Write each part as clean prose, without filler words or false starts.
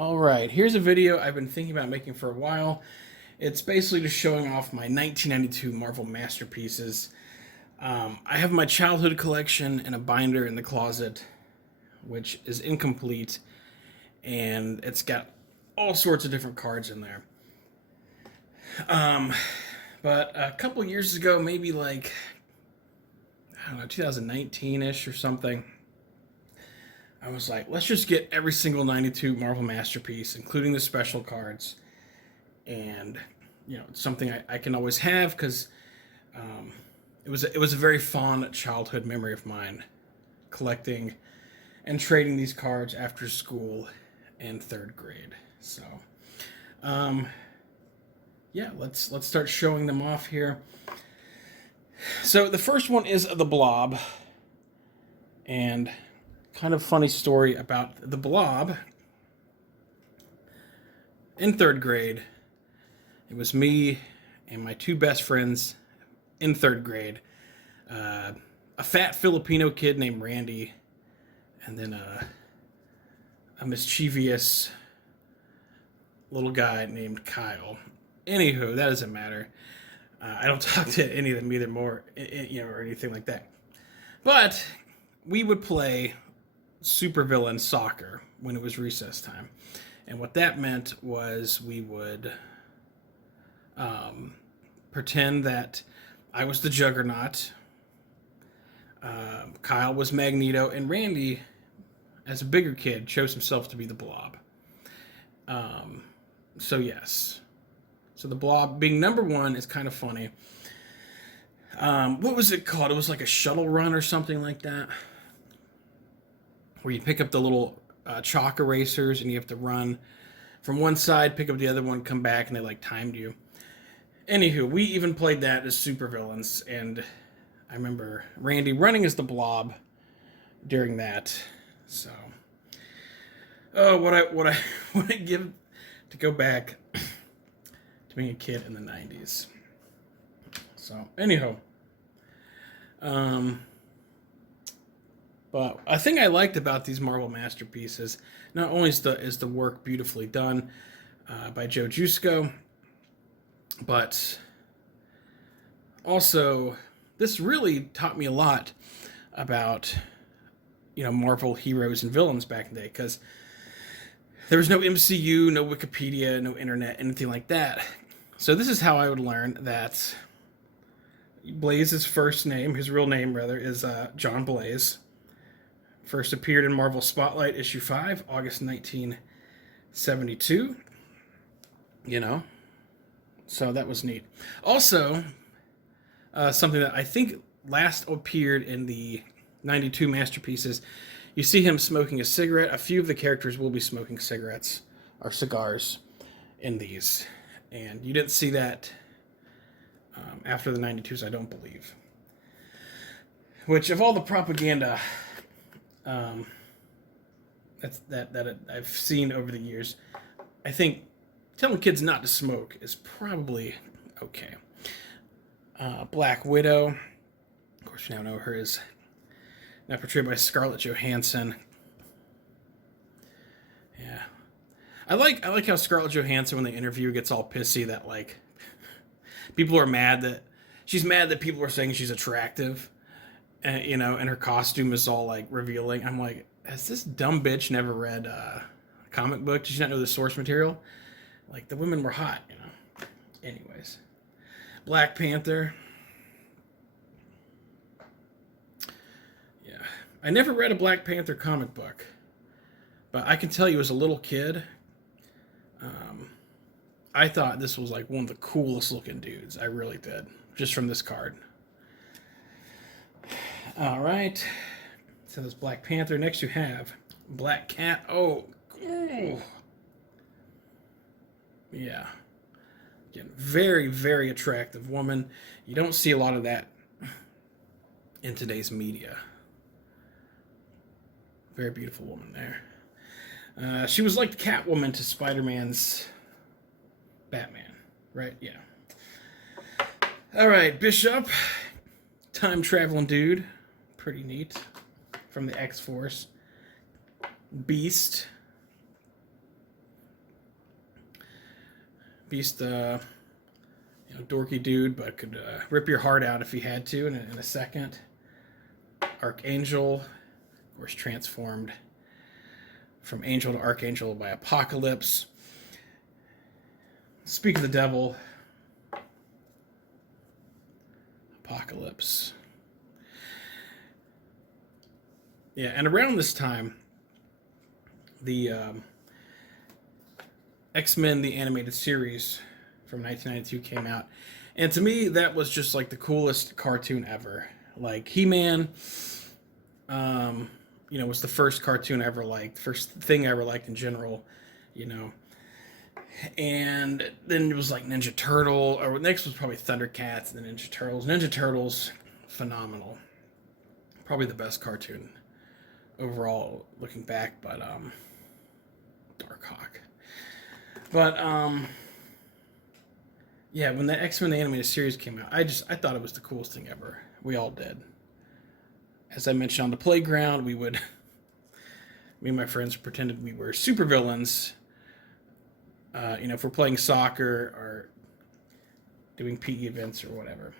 Alright, here's a video I've been thinking about making for a while. It's basically just showing off my 1992 Marvel masterpieces. I have my childhood collection in a binder in the closet, which is incomplete, and it's got all sorts of different cards in there. Um, but a couple years ago, maybe like, I don't know, 2019-ish or something, I was like, let's just get every single 92 Marvel masterpiece, including the special cards. And, it's something I can always have because it was a very fond childhood memory of mine, collecting and trading these cards after school in third grade. So, um, yeah, let's start showing them off here. So the first one is the Blob, and kind of funny story about the Blob. In third grade, it was me and my two best friends in third grade. A fat Filipino kid named Randy, and then a mischievous little guy named Kyle. Anywho, that doesn't matter. I don't talk to any of them either more, or anything like that. But we would play supervillain soccer when it was recess time. And what that meant was we would pretend that I was the Juggernaut, Kyle was Magneto, and Randy, as a bigger kid, chose himself to be the Blob. So yes. So the Blob being number one is kind of funny. What was it called? It was like a shuttle run or something like that, where you pick up the little chalk erasers and you have to run from one side, pick up the other one, come back, and they like timed you. Anywho, we even played that as supervillains, and I remember Randy running as the Blob during that. So, oh, what I what I give to go back to being a kid in the '90s. So, anyhow, but a thing I liked about these Marvel masterpieces, not only is the work beautifully done by Joe Jusko, but also this really taught me a lot about Marvel heroes and villains back in the day, because there was no MCU, no Wikipedia, no internet, anything like that. So this is how I would learn that Blaze's first name, his real name rather, is John Blaze. First appeared in Marvel Spotlight issue 5, August 1972. So that was neat. Also, something that I think last appeared in the 92 masterpieces, you see him smoking a cigarette. A few of the characters will be smoking cigarettes or cigars in these. And you didn't see that after the 92s, I don't believe. Which, of all the propaganda that I've seen over the years, I think telling kids not to smoke is probably okay. Black Widow, of course, we now know her is now portrayed by Scarlett Johansson. Yeah, I like how Scarlett Johansson, when they interview, gets all pissy that like people are mad that she's mad that people are saying she's attractive, and and her costume is all like revealing. I'm like, has this dumb bitch never read a comic book? Did she not know the source material? Like, the women were hot, Anyways, Black Panther. Yeah, I never read a Black Panther comic book, but I can tell you, as a little kid, I thought this was like one of the coolest looking dudes. I really did, just from this card. All right, so this Black Panther. Next, you have Black Cat. Oh. Yeah. Again, very, very attractive woman. You don't see a lot of that in today's media. Very beautiful woman there. She was like the Catwoman to Spider-Man's Batman, right? Yeah. All right, Bishop. Time-traveling dude. Pretty neat. From the X-Force. Beast. Beast, dorky dude, but could rip your heart out if he had to in a second. Archangel, of course, transformed from angel to archangel by Apocalypse. Speak of the devil, Apocalypse. Yeah, and around this time, the X-Men, the animated series from 1992 came out. And to me, that was just like the coolest cartoon ever. Like He-Man, was the first cartoon I ever liked, first thing I ever liked in general, And then it was like Ninja Turtle, or next was probably Thundercats and then Ninja Turtles. Ninja Turtles, phenomenal. Probably the best cartoon overall looking back, but Darkhawk. But yeah, when the X-Men the animated series came out, I thought it was the coolest thing ever. We all did. As I mentioned on the playground, me and my friends pretended we were supervillains. If we're playing soccer or doing PE events or whatever.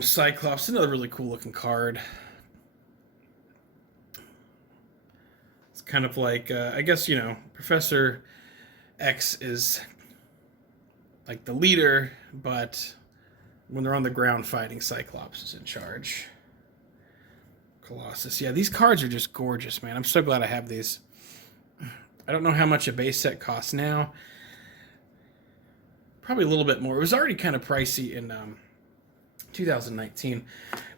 Cyclops, another really cool looking card. It's kind of like, I guess, Professor X is like the leader, but when they're on the ground fighting, Cyclops is in charge. Colossus. Yeah, these cards are just gorgeous, man. I'm so glad I have these. I don't know how much a base set costs now. Probably a little bit more. It was already kind of pricey in 2019,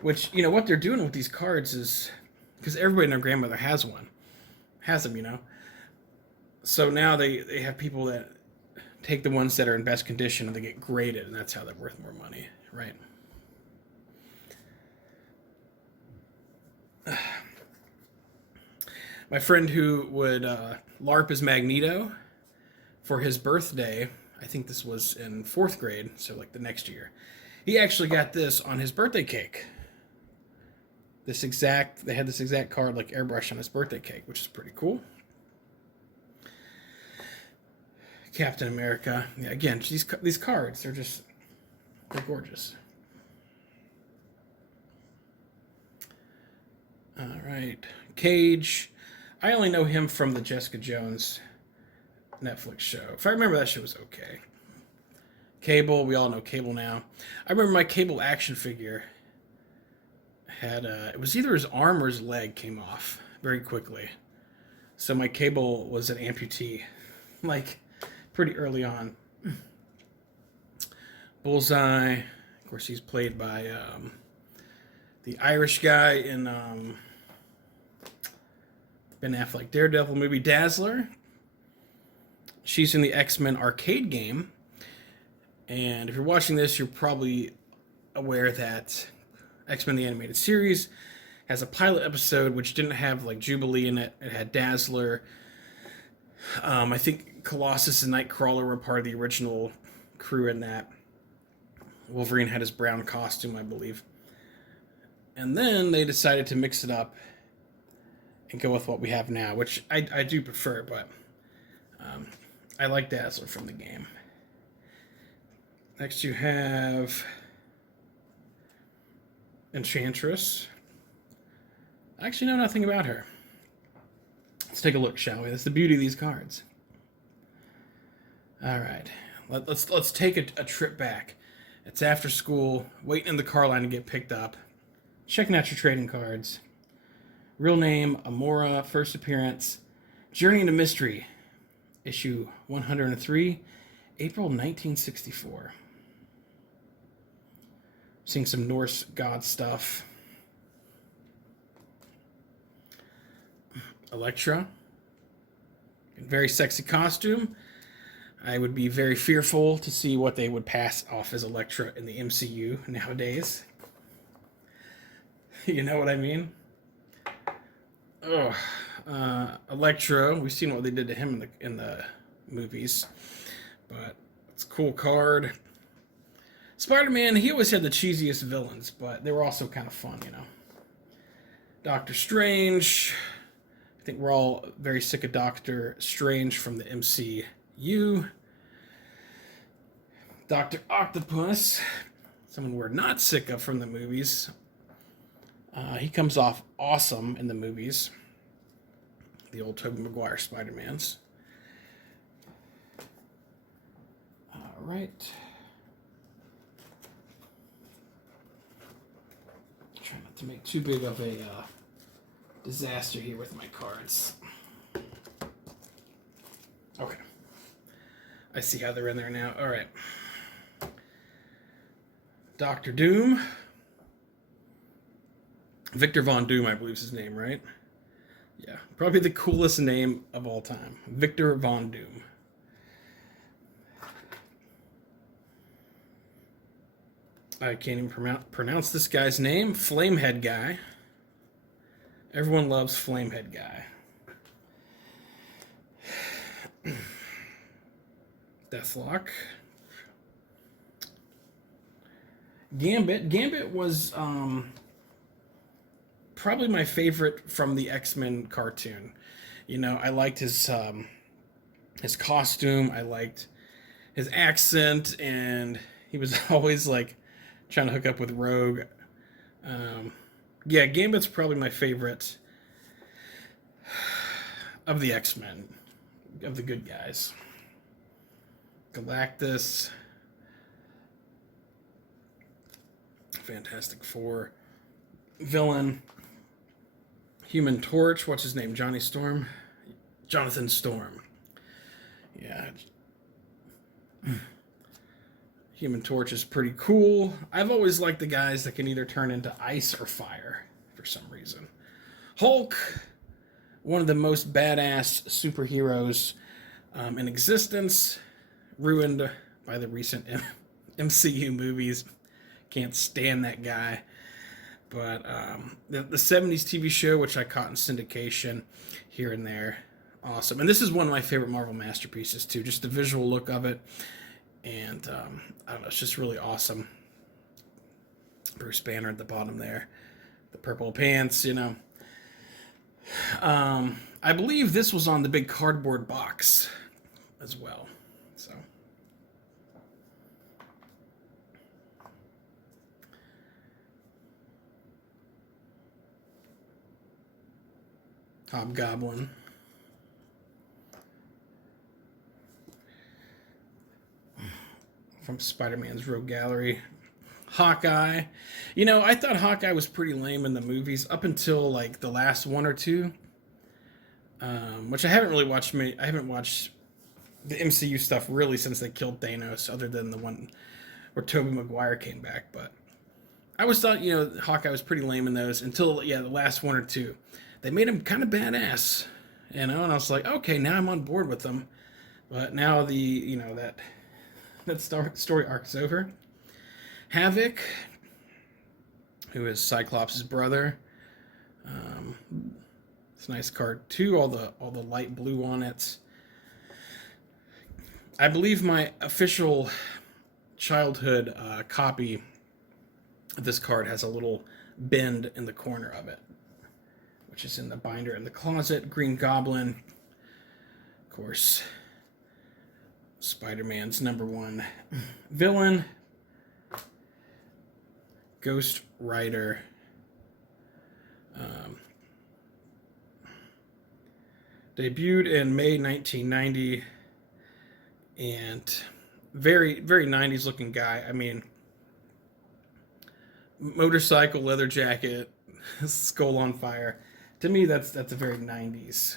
which, what they're doing with these cards is, because everybody and their grandmother has them, So now they have people that take the ones that are in best condition and they get graded, and that's how they're worth more money, right? My friend who would LARP as Magneto for his birthday, I think this was in 4th grade, so like the next year, he actually got this on his birthday cake. They had this exact card like airbrush on his birthday cake, which is pretty cool. Captain America. Yeah, again, these cards, they're gorgeous. All right. Cage. I only know him from the Jessica Jones Netflix show. If I remember, that show was okay. Cable, we all know Cable now. I remember my Cable action figure had, it was either his arm or his leg came off very quickly. So my Cable was an amputee, like, pretty early on. Bullseye, of course, he's played by the Irish guy in Ben Affleck Daredevil movie. Dazzler, she's in the X-Men arcade game. And if you're watching this, you're probably aware that X-Men the Animated Series has a pilot episode which didn't have like Jubilee in it. It had Dazzler. I think Colossus and Nightcrawler were part of the original crew in that. Wolverine had his brown costume, I believe. And then they decided to mix it up and go with what we have now, which I do prefer, but I like Dazzler from the game. Next you have Enchantress. I actually know nothing about her. Let's take a look, shall we? That's the beauty of these cards. All right, let's take a trip back. It's after school, waiting in the car line to get picked up, checking out your trading cards. Real name, Amora, first appearance, Journey into Mystery, issue 103, April 1964. Seeing some Norse god stuff. Elektra, very sexy costume. I would be very fearful to see what they would pass off as Elektra in the MCU nowadays. You know what I mean? Electro. We've seen what they did to him in the movies, but it's a cool card. Spider-Man, he always had the cheesiest villains, but they were also kind of fun, Doctor Strange. I think we're all very sick of Doctor Strange from the MCU you. Dr. Octopus, someone we're not sick of from the movies. He comes off awesome in the movies. The old Tobey Maguire Spider-Mans. All right. Try not to make too big of a disaster here with my cards. Okay. I see how they're in there now. All right. Dr. Doom. Victor Von Doom, I believe is his name, right? Yeah, probably the coolest name of all time. Victor Von Doom. I can't even pronounce this guy's name. Flamehead Guy. Everyone loves Flamehead Guy. Deathlock. Gambit. Gambit was probably my favorite from the X-Men cartoon. You know, I liked his costume. I liked his accent, and he was always like trying to hook up with Rogue. Yeah, Gambit's probably my favorite of the X-Men, of the good guys. Galactus. Fantastic Four. Villain. Human Torch. What's his name? Johnny Storm? Jonathan Storm. Yeah. Human Torch is pretty cool. I've always liked the guys that can either turn into ice or fire for some reason. Hulk. One of the most badass superheroes in existence. Ruined by the recent MCU movies. Can't stand that guy. But the 70s TV show, which I caught in syndication here and there, awesome. And this is one of my favorite Marvel masterpieces, too. Just the visual look of it. And, I don't know, it's just really awesome. Bruce Banner at the bottom there. The purple pants, you know. I believe this was on the big cardboard box as well. So... Hobgoblin. From Spider-Man's Rogue Gallery. Hawkeye. You know, I thought Hawkeye was pretty lame in the movies up until like the last one or two. Which I haven't really watched. I haven't watched the MCU stuff really since they killed Thanos, other than the one where Tobey Maguire came back. But I always thought, you know, Hawkeye was pretty lame in those until, yeah, the last one or two. They made him kind of badass, you know, and I was like, okay, now I'm on board with them. But now the, you know, that story arc's over. Havoc, who is Cyclops' brother. It's a nice card too. All the light blue on it. I believe my official childhood copy of this card has a little bend in the corner of it, which is in the binder in the closet. Green Goblin, of course, Spider-Man's #1 villain. Ghost Rider. Debuted in May 1990, and very, very 90s looking guy. I mean, motorcycle, leather jacket, skull on fire. To me, that's a very 90s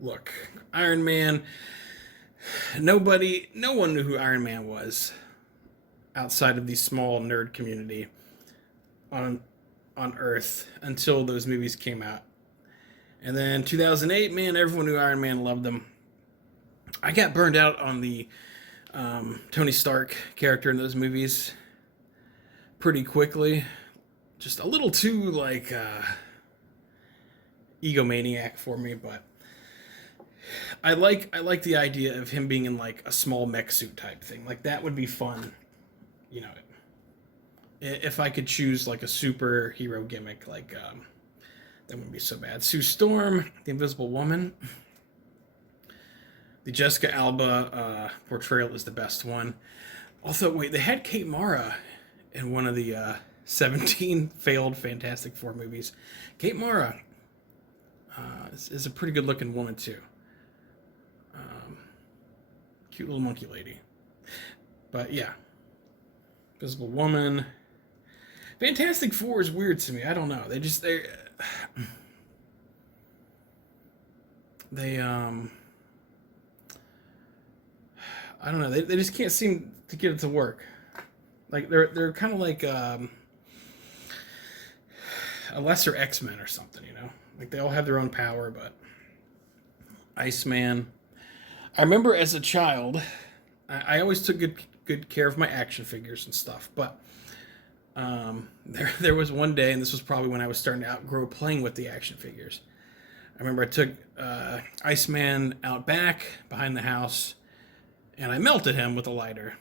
look. Iron Man. No one knew who Iron Man was outside of the small nerd community on Earth until those movies came out. And then 2008, man, everyone knew Iron Man, loved them. I got burned out on the Tony Stark character in those movies pretty quickly. Just a little too, like, egomaniac for me, but I like the idea of him being in, like, a small mech suit type thing. Like, that would be fun, you know, if I could choose, like, a superhero gimmick, like, that wouldn't be so bad. Sue Storm, the Invisible Woman. The Jessica Alba portrayal is the best one. Also, wait, they had Kate Mara in one of the 17 failed Fantastic Four movies. Kate Mara is a pretty good looking woman, too. Cute little monkey lady. But yeah, Invisible Woman. Fantastic Four is weird to me. I don't know. They I don't know. They just can't seem to get it to work. Like they're kind of like a lesser X-Men or something, you know? Like they all have their own power, but Iceman. I remember as a child, I always took good care of my action figures and stuff, but there was one day, and this was probably when I was starting to outgrow playing with the action figures. I remember I took Iceman out back behind the house, and I melted him with a lighter.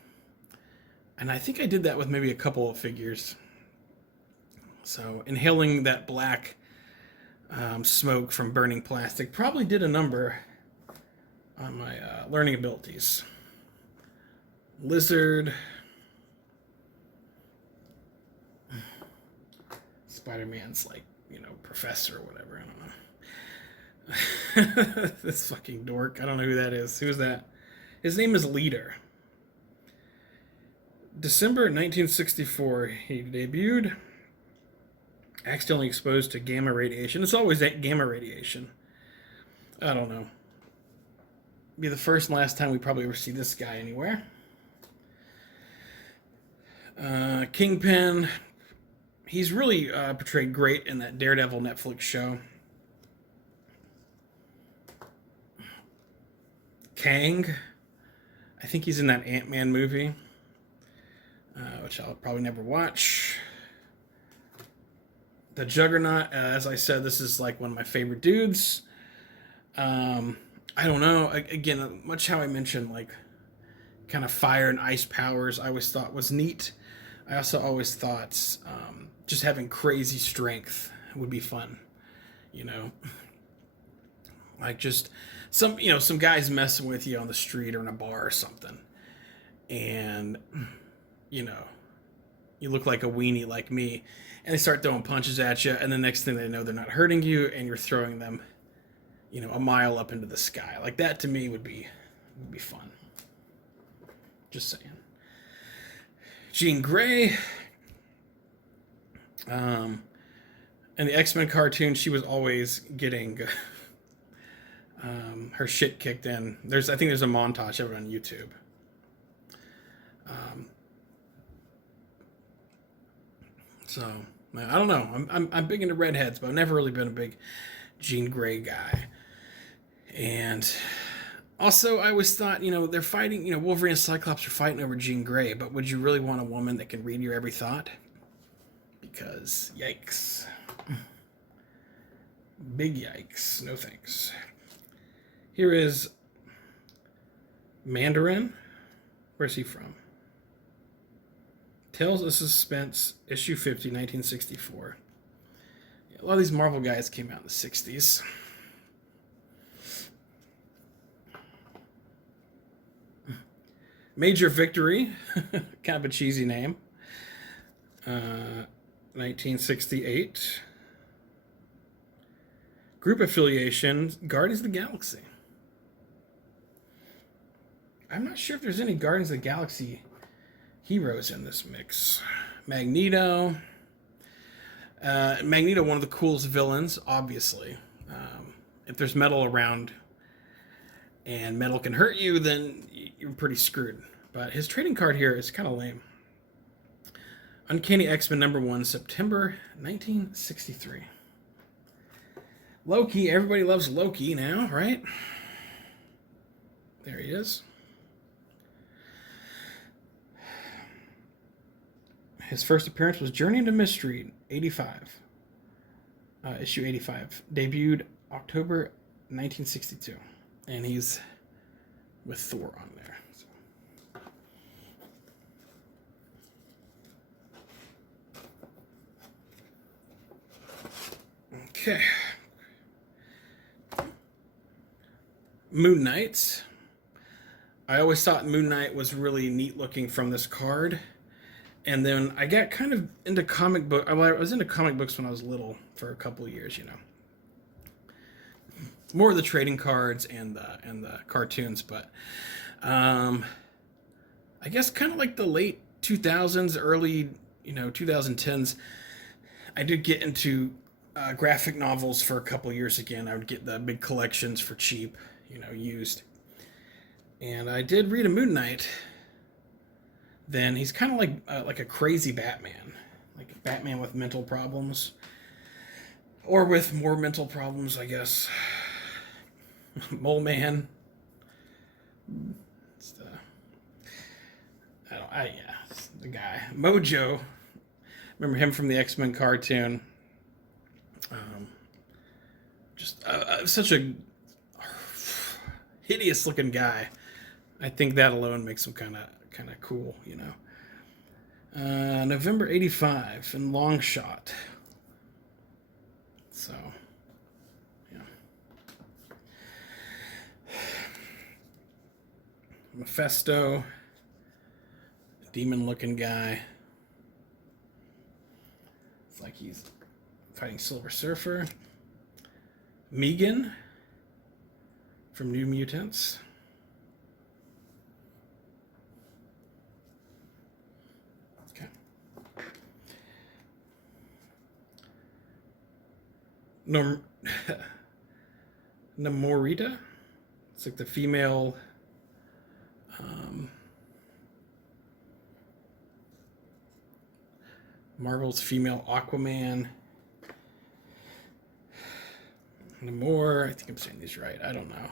And I think I did that with maybe a couple of figures. So inhaling that black smoke from burning plastic probably did a number on my learning abilities. Lizard. Spider-Man's like, you know, professor or whatever. I don't know. This fucking dork. I don't know who that is. Who's that? His name is Leader. December 1964, he debuted. Accidentally exposed to gamma radiation. It's always that gamma radiation. I don't know. Be the first and last time we probably ever see this guy anywhere. Kingpin. He's really portrayed great in that Daredevil Netflix show. Kang. I think he's in that Ant-Man movie, which I'll probably never watch. The Juggernaut, as I said, this is like one of my favorite dudes. I don't know. Again, much how I mentioned, like, kind of fire and ice powers, I always thought was neat. I also always thought just having crazy strength would be fun, you know? Like just some guys messing with you on the street or in a bar or something. And, you know, you look like a weenie like me, and they start throwing punches at you, and the next thing they know, they're not hurting you, and you're throwing them, you know, a mile up into the sky. Like that to me would be fun. Just saying. Jean Grey. In the X-Men cartoon, she was always getting her shit kicked in. I think there's a montage of it on YouTube. So I don't know. I'm big into redheads, but I've never really been a big Jean Grey guy. And also, I always thought, you know, they're fighting. You know, Wolverine and Cyclops are fighting over Jean Grey, but would you really want a woman that can read your every thought? Because yikes, big yikes. No thanks. Here is Mandarin. Where's he from? Tales of Suspense, issue 50, 1964. A lot of these Marvel guys came out in the 60s. Major Victory, kind of a cheesy name. 1968. Group affiliation, Guardians of the Galaxy. I'm not sure if there's any Guardians of the Galaxy heroes in this mix. Magneto. Magneto, one of the coolest villains, obviously. If there's metal around and metal can hurt you, then you're pretty screwed. But his trading card here is kind of lame. Uncanny X-Men #1, September 1963. Loki, everybody loves Loki now, right? There he is. His first appearance was Journey into Mystery, 85. Issue 85. Debuted October 1962. And he's with Thor on there. So. Okay. Moon Knight. I always thought Moon Knight was really neat looking from this card. And then I got kind of into comic book. I was into comic books when I was little for a couple of years, you know. More of the trading cards and the cartoons, but I guess kind of like the late 2000s, early 2010s. I did get into graphic novels for a couple of years again. I would get the big collections for cheap, used. And I did read a Moon Knight. Then he's kind of like a crazy Batman, like a Batman with mental problems, or with more mental problems, I guess. Mole Man. It's the, it's the guy. Mojo. Remember him from the X-Men cartoon. Just such a hideous looking guy. I think that alone makes him kind of cool, November 85 in Long Shot. So, yeah. Mephisto, demon looking guy. It's like he's fighting Silver Surfer. Megan from New Mutants. Okay. Namorita. It's like the female Marvel's female Aquaman. Namor, I think I'm saying these right. I don't know.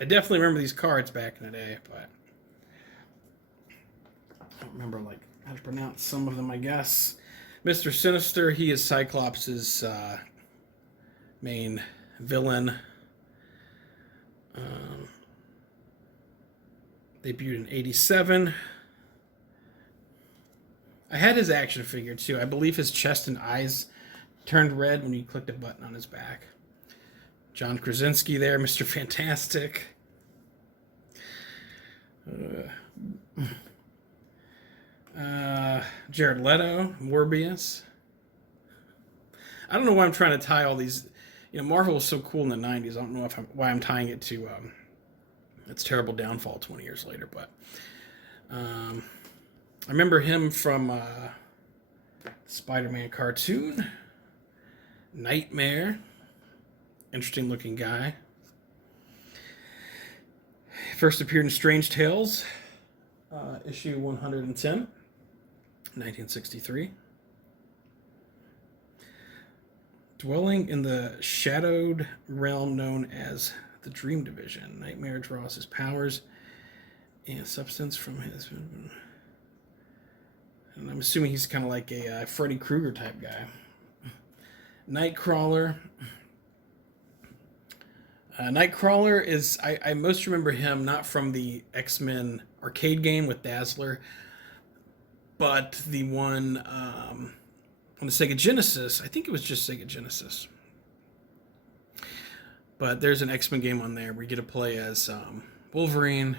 I definitely remember these cards back in the day, but I don't remember how to pronounce some of them, I guess. Mr. Sinister, he is Cyclops' main villain. Debuted in '87. I had his action figure too. I believe his chest and eyes turned red when you clicked a button on his back. John Krasinski there, Mr. Fantastic. Jared Leto, Morbius. I don't know why I'm trying to tie all these. Marvel was so cool in the '90s. I don't know why I'm tying it to its terrible downfall 20 years later. But I remember him from Spider-Man cartoon. Nightmare. Interesting looking guy. First appeared in Strange Tales, issue 110, 1963. Dwelling in the shadowed realm known as the Dream Division, Nightmare draws his powers and substance from his... And I'm assuming he's kind of like a Freddy Krueger type guy. Nightcrawler. Nightcrawler is... I most remember him not from the X-Men arcade game with Dazzler, but the one on the Sega Genesis. I think it was just Sega Genesis. But there's an X-Men game on there where you get to play as Wolverine,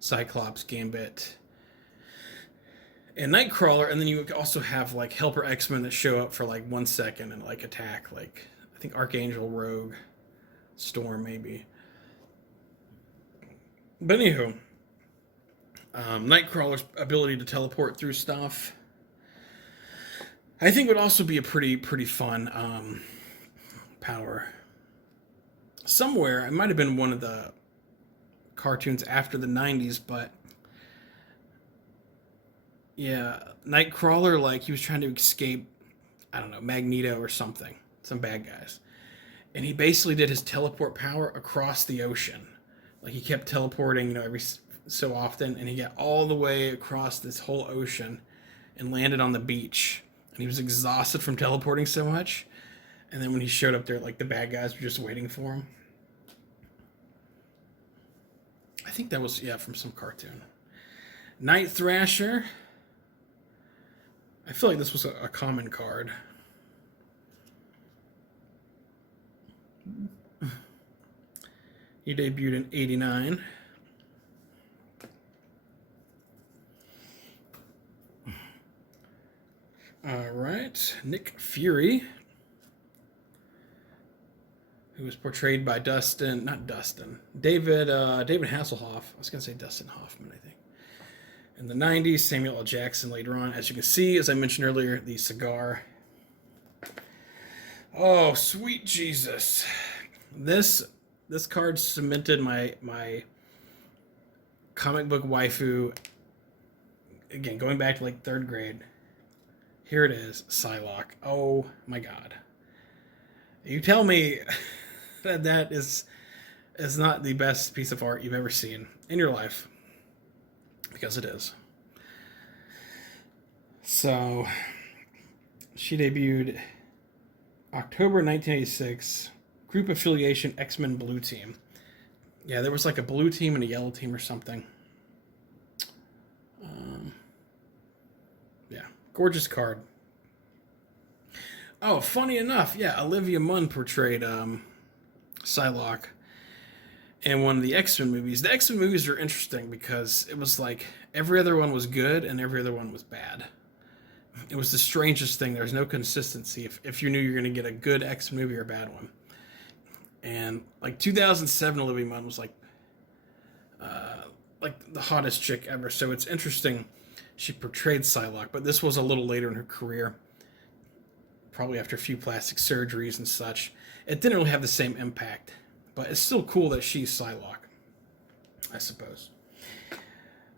Cyclops, Gambit, and Nightcrawler, and then you also have helper X-Men that show up for 1 second and attack, I think Archangel, Rogue, Storm maybe. But anywho, Nightcrawler's ability to teleport through stuff, I think would also be a pretty fun power. Somewhere, it might have been one of the cartoons after the '90s, but yeah, Nightcrawler, he was trying to escape, I don't know, Magneto or something, some bad guys. And he basically did his teleport power across the ocean. He kept teleporting, every so often, and he got all the way across this whole ocean and landed on the beach. And he was exhausted from teleporting so much. And then when he showed up there, the bad guys were just waiting for him. I think that was, from some cartoon. Night Thrasher. I feel like this was a common card. He debuted in '89. Nick Fury, who was portrayed by David Hasselhoff. I was going to say Dustin Hoffman, I think. In the 90s, Samuel L. Jackson later on. As you can see, as I mentioned earlier, the cigar. Oh, sweet Jesus. This card cemented my comic book waifu. Again, going back to like 3rd grade. Here it is, Psylocke. Oh my God. You tell me that is not the best piece of art you've ever seen in your life. Because it is. So, she debuted October 1986, group affiliation X-Men Blue Team. Yeah, there was like a blue team and a yellow team or something. Yeah, gorgeous card. Oh, funny enough, yeah, Olivia Munn portrayed Psylocke in one of the X-Men movies. The X-Men movies are interesting because it was like every other one was good and every other one was bad. It was the strangest thing. There's no consistency if you knew you were going to get a good X-Men movie or a bad one. And like 2007, Olivia Munn was like the hottest chick ever. So it's interesting she portrayed Psylocke, but this was a little later in her career, probably after a few plastic surgeries and such. It didn't really have the same impact, but it's still cool that she's Psylocke, I suppose.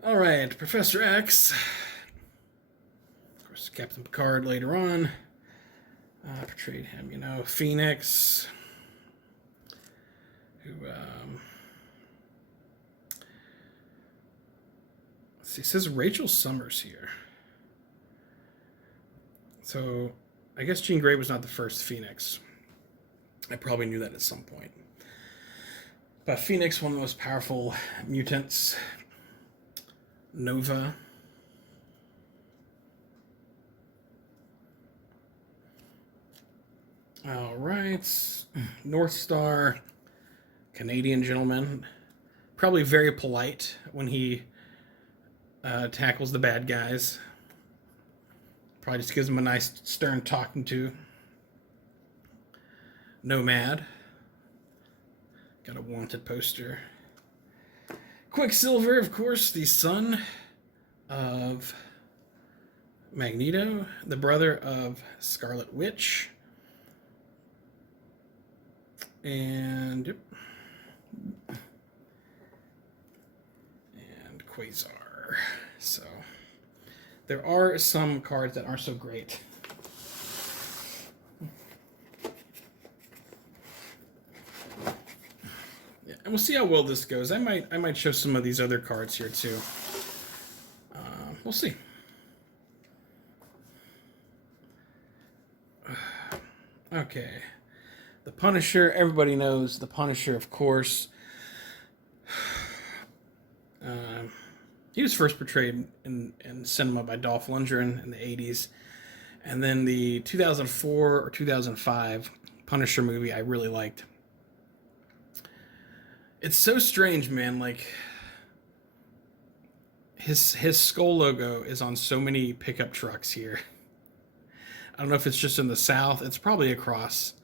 All right, Professor X. Of course, Captain Picard later on portrayed him. You know, Phoenix, who let's see, it says Rachel Summers here. So I guess Jean Grey was not the first Phoenix. I probably knew that at some point. But Phoenix, one of the most powerful mutants. Nova. All right. North Star, Canadian gentleman. Probably very polite when he tackles the bad guys. Probably just gives them a nice stern talking to. Nomad. Got a wanted poster. Quicksilver, of course, the son of Magneto, the brother of Scarlet Witch. And Quasar. So there are some cards that aren't so great. Yeah, and we'll see how well this goes. I might show some of these other cards here too. We'll see. Okay. The Punisher, everybody knows the Punisher, of course. He was first portrayed in cinema by Dolph Lundgren in the 80s. And then the 2004 or 2005 Punisher movie I really liked. It's so strange, man. Like, his skull logo is on so many pickup trucks here. I don't know if it's just in the South. It's probably across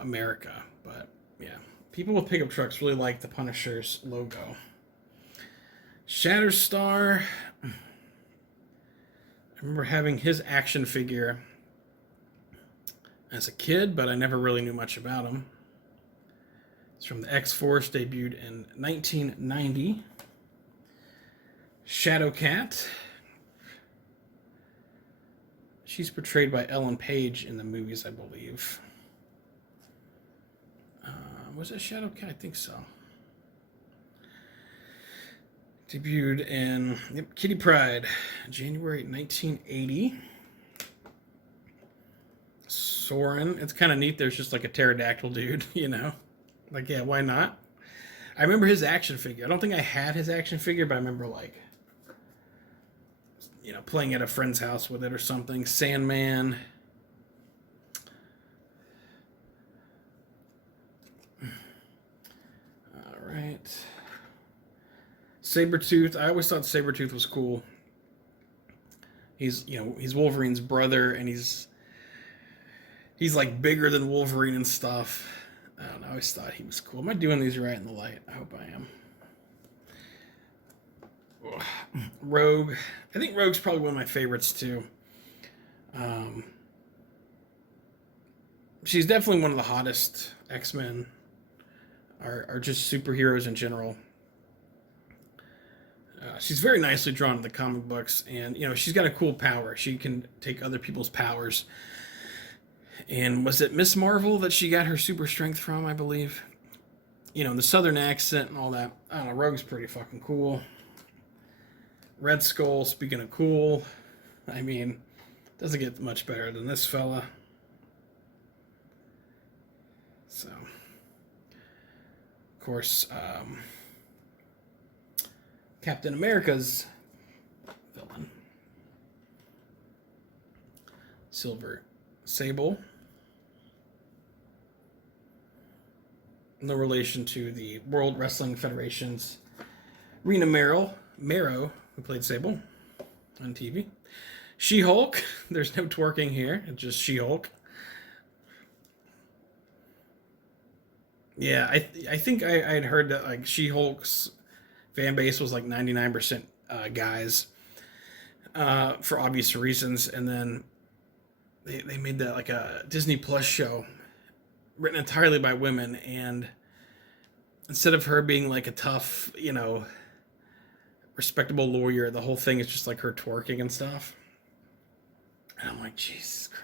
America. But, yeah. People with pickup trucks really like the Punisher's logo. Shatterstar. I remember having his action figure as a kid, but I never really knew much about him. It's from the X-Force, debuted in 1990. Shadowcat. She's portrayed by Ellen Page in the movies, I believe. Was it Shadowcat? I think so. Debuted in Kitty Pryde, January 1980. Soren. It's kind of neat. There's just like a pterodactyl dude, you know? Like, yeah, why not? I remember his action figure. I don't think I had his action figure, but I remember, like, you know, playing at a friend's house with it or something. Sandman. All right. Sabretooth. I always thought Sabretooth was cool. he's Wolverine's brother, and he's like bigger than Wolverine and stuff. I don't know. I always thought he was cool. Am I doing these right in the light? I hope I am. Rogue. I think Rogue's probably one of my favorites too. She's definitely one of the hottest X-Men, or just superheroes in general. She's very nicely drawn in the comic books, and she's got a cool power. She can take other people's powers. And was it Miss Marvel that she got her super strength from? I believe. The Southern accent and all that. I don't know. Rogue's pretty fucking cool. Red Skull. Speaking of cool, I mean, doesn't get much better than this fella. So, of course, Captain America's villain, Silver Sable. No relation to the World Wrestling Federation's Rena Marrow, who played Sable on TV. She-Hulk. There's no twerking here. It's just She-Hulk. Yeah, I think I had heard that like She-Hulk's fan base was like 99% guys, for obvious reasons, and then they made that like a Disney Plus show written entirely by women, and instead of her being like a tough, respectable lawyer, the whole thing is just like her twerking and stuff. And I'm like, Jesus Christ.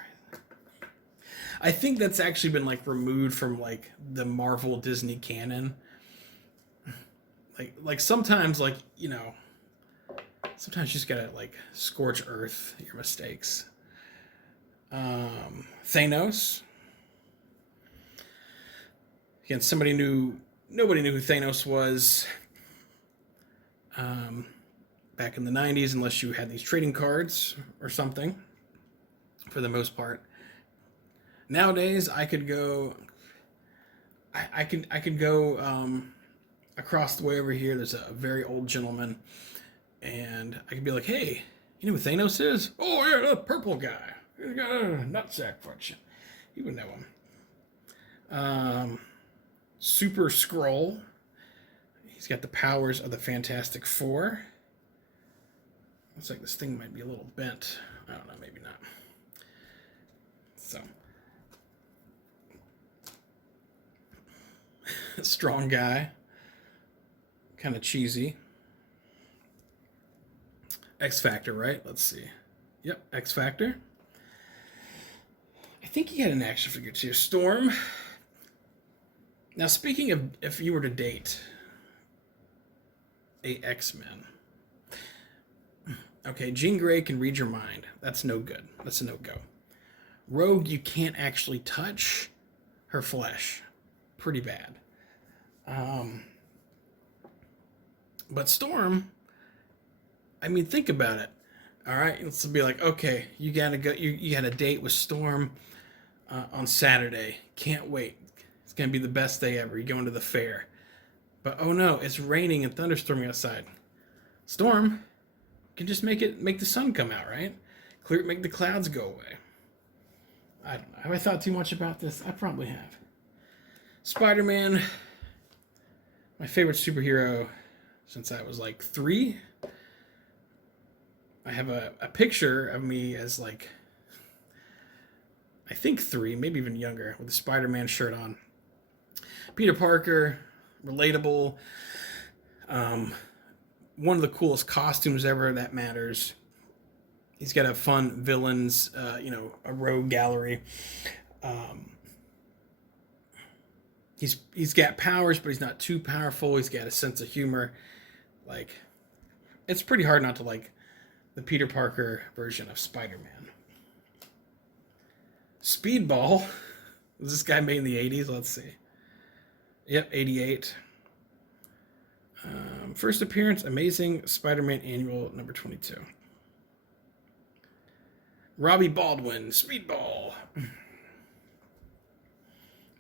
I think that's actually been like removed from like the Marvel Disney canon. Like sometimes sometimes you just gotta like scorch earth your mistakes. Thanos. Again, nobody knew who Thanos was back in the 90s, unless you had these trading cards or something, for the most part. Nowadays, I could go across the way over here. There's a very old gentleman, and I could be like, hey, you know who Thanos is? Oh, yeah, that purple guy. He's got a nutsack function. You would know him. Super Skrull. He's got the powers of the Fantastic Four. Looks like this thing might be a little bent. I don't know, maybe not. So. Strong guy. Kind of cheesy. X-Factor, right? Let's see. Yep, X-Factor. I think he had an action figure too. Storm. Now, speaking of if you were to date a X-Men, okay, Jean Grey can read your mind. That's no good. That's a no-go. Rogue, you can't actually touch her flesh. Pretty bad. But Storm, I mean, think about it. All right, let's be like, okay, you gotta go. You had a date with Storm on Saturday. Take wait. It's going to be the best day ever. You go into the fair. But oh no, it's raining and thunderstorming outside. Storm can just make the sun come out, right? Make the clouds go away. I don't know. Have I thought too much about this? I probably have. Spider-Man, my favorite superhero since I was like 3. I have a picture of me as like, I think 3, maybe even younger, with a Spider-Man shirt on. Peter Parker, relatable. One of the coolest costumes ever, that matters. He's got a fun villains, a rogue gallery. He's got powers, but he's not too powerful. He's got a sense of humor. Like, it's pretty hard not to like the Peter Parker version of Spider-Man. Speedball. Was this guy made in the 80s? Let's see. Yep, 88. First appearance, Amazing Spider-Man Annual number 22. Robbie Baldwin, Speedball.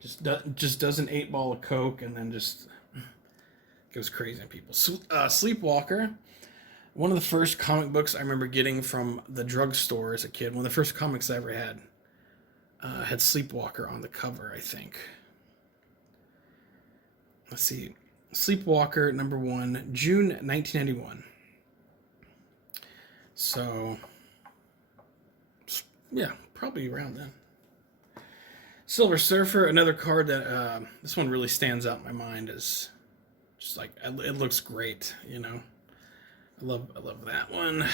Just does an 8-ball of coke and then just goes crazy on people. Sleepwalker. One of the first comic books I remember getting from the drugstore as a kid, one of the first comics I ever had Sleepwalker on the cover, I think. Let's see. Sleepwalker #1, June 1991. So, yeah, probably around then. Silver Surfer, another card that this one really stands out in my mind is just like it looks great, you know. I love that one.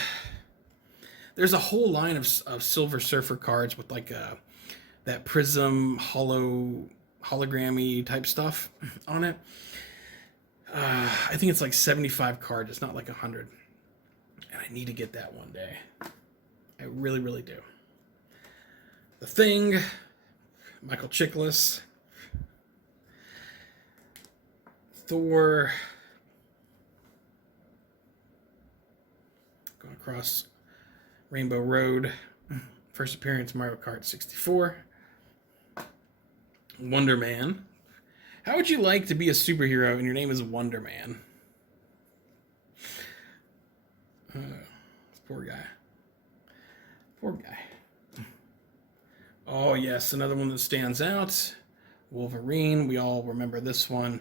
There's a whole line of Silver Surfer cards with like that prism hologrammy type stuff on it. I think it's like 75 cards. It's not like 100. And I need to get that one day. I really, really do. The Thing, Michael Chiklis, Thor, going across Rainbow Road, first appearance Mario Kart 64, Wonder Man. How would you like to be a superhero and your name is Wonder Man? Poor guy. Poor guy. Oh, yes, another one that stands out. Wolverine. We all remember this one.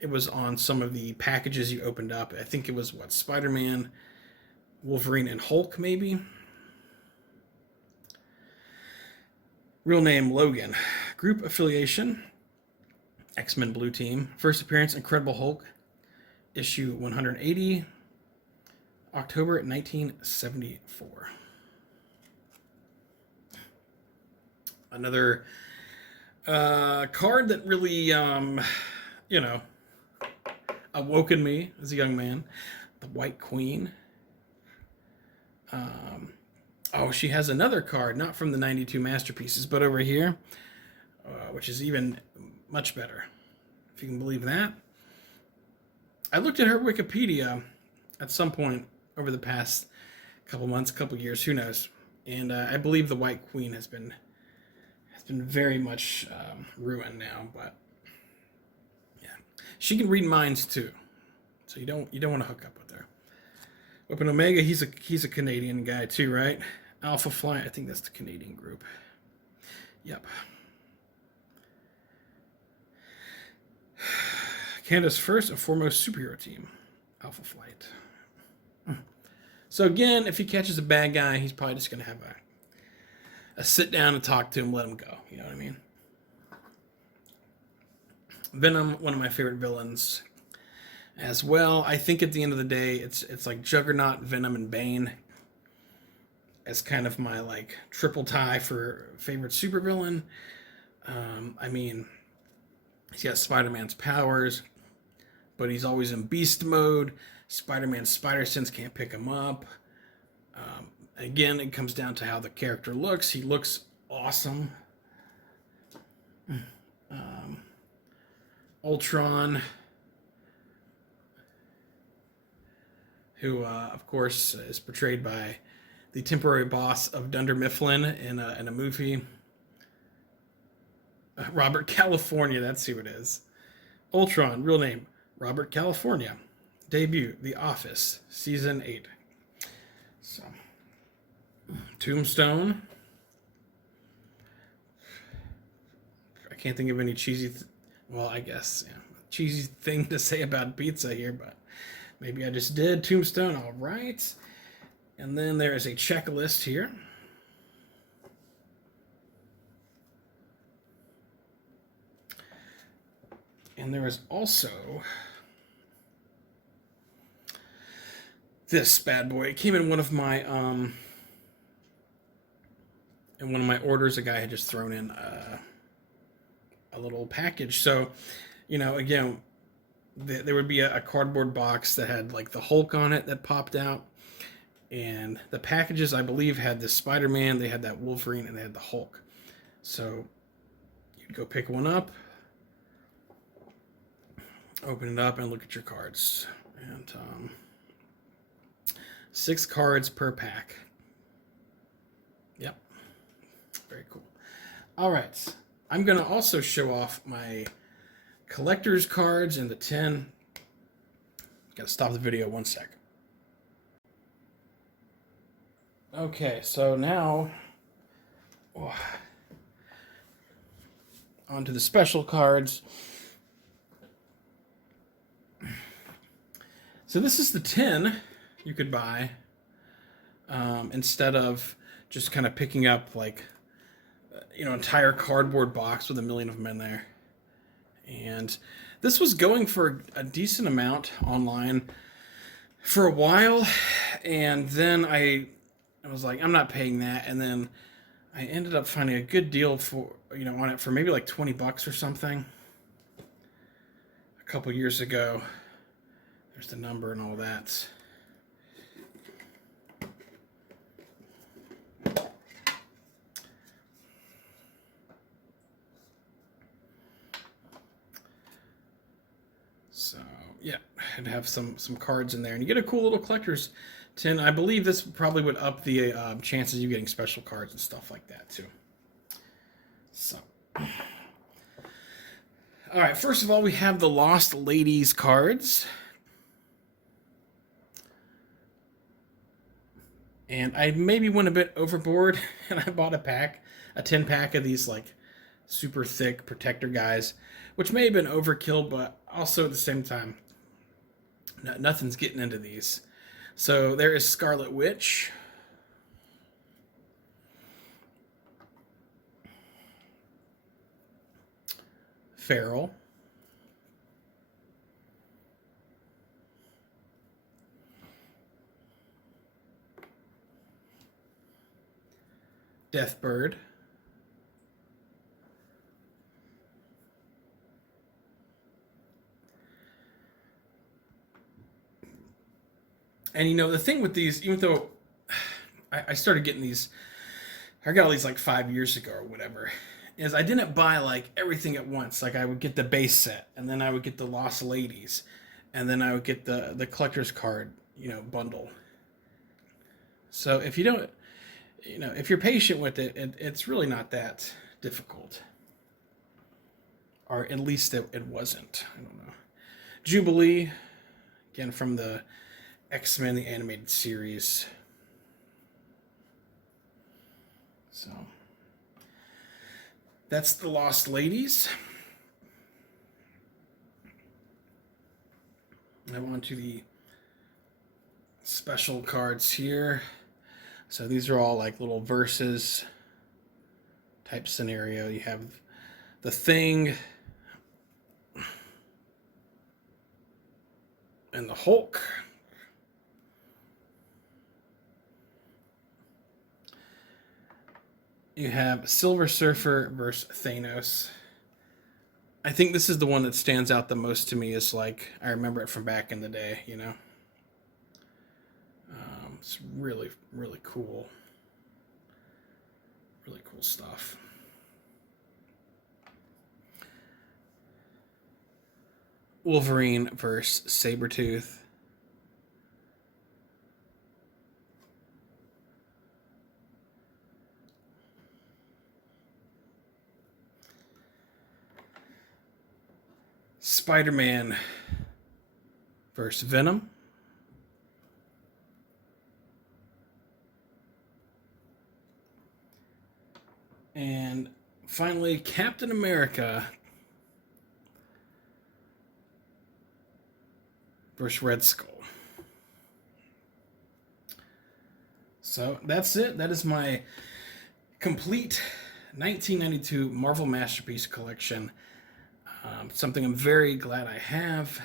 It was on some of the packages you opened up. I think it was, what, Spider-Man, Wolverine, and Hulk, maybe? Real name, Logan. Group affiliation, X-Men Blue Team. First appearance, Incredible Hulk. Issue 180. October 1974. Another card that really, you know, awoken me as a young man. The White Queen. Oh, she has another card, not from the 92 Masterpieces, but over here, which is even much better, if you can believe that. I looked at her Wikipedia at some point over the past couple months, couple years, who knows, and I believe the White Queen has been very much ruined now, but yeah, she can read minds too, so you don't want to hook up with her. Weapon Omega, he's a Canadian guy too, right? Alpha Flight, I think that's the Canadian group. Yep. Canada's first and foremost superhero team, Alpha Flight. So again, if he catches a bad guy, he's probably just going to have a sit down and talk to him, let him go. You know what I mean? Venom, one of my favorite villains as well. I think at the end of the day, it's like Juggernaut, Venom, and Bane as kind of my like triple tie for favorite supervillain. I mean, he's got Spider-Man's powers, but he's always in beast mode. Spider-Man's spider sense can't pick him up. Again, it comes down to how the character looks. He looks awesome. Ultron, who, of course, is portrayed by the temporary boss of Dunder Mifflin in a movie. Robert California, that's who it is. Ultron, real name, Robert California. Debut, The Office, Season 8. So, Tombstone. I can't think of any cheesy, well, I guess, yeah, cheesy thing to say about pizza here, but maybe I just did. Tombstone, all right. And then there is a checklist here. And there is also this bad boy. It came in one of my orders. A guy had just thrown in a little package. So, you know, again, there would be a cardboard box that had like the Hulk on it that popped out, and the packages I believe had this Spider-Man, they had that Wolverine, and they had the Hulk. So you'd go pick one up, open it up, and look at your cards. And 6 cards per pack. Yep. Very cool. All right. I'm going to also show off my collector's cards in the tin. Got to stop the video 1 sec. Okay, so now oh, onto the special cards. So this is the tin you could buy instead of just kind of picking up like entire cardboard box with a million of them in there. And this was going for a decent amount online for a while, and then I was like, I'm not paying that, and then I ended up finding a good deal for on it for maybe like $20 or something a couple years ago. There's the number and all that. So yeah, I'd have some cards in there, and you get a cool little collector's tin. I believe this probably would up the chances of you getting special cards and stuff like that too. So, all right. First of all, we have the Lost Ladies cards. And I maybe went a bit overboard, and I bought a 10 pack of these like super thick protector guys, which may have been overkill, but also at the same time, nothing's getting into these. So there is Scarlet Witch. Feral. Deathbird. And the thing with these, even though I started getting these, I got all these like 5 years ago or whatever, is I didn't buy like everything at once. Like I would get the base set, and then I would get the Lost Ladies, and then I would get the collector's card, bundle. So if you don't, if you're patient with it, it's really not that difficult. Or at least it wasn't. I don't know. Jubilee, again from the X-Men the animated series. So that's the Lost Ladies. I'm on to the special cards here. So these are all like little verses type scenario. You have the Thing and the Hulk. You have Silver Surfer versus Thanos. I think this is the one that stands out the most to me. Is like I remember it from back in the day. It's really, really cool. Really cool stuff. Wolverine versus Sabretooth. Spider-Man versus Venom. And finally, Captain America versus Red Skull. So that's it. That is my complete 1992 Marvel Masterpiece collection. Something I'm very glad I have.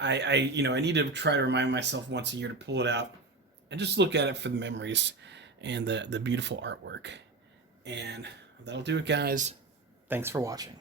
I need to try to remind myself once a year to pull it out and just look at it for the memories and the beautiful artwork. And that'll do it, guys. Thanks for watching.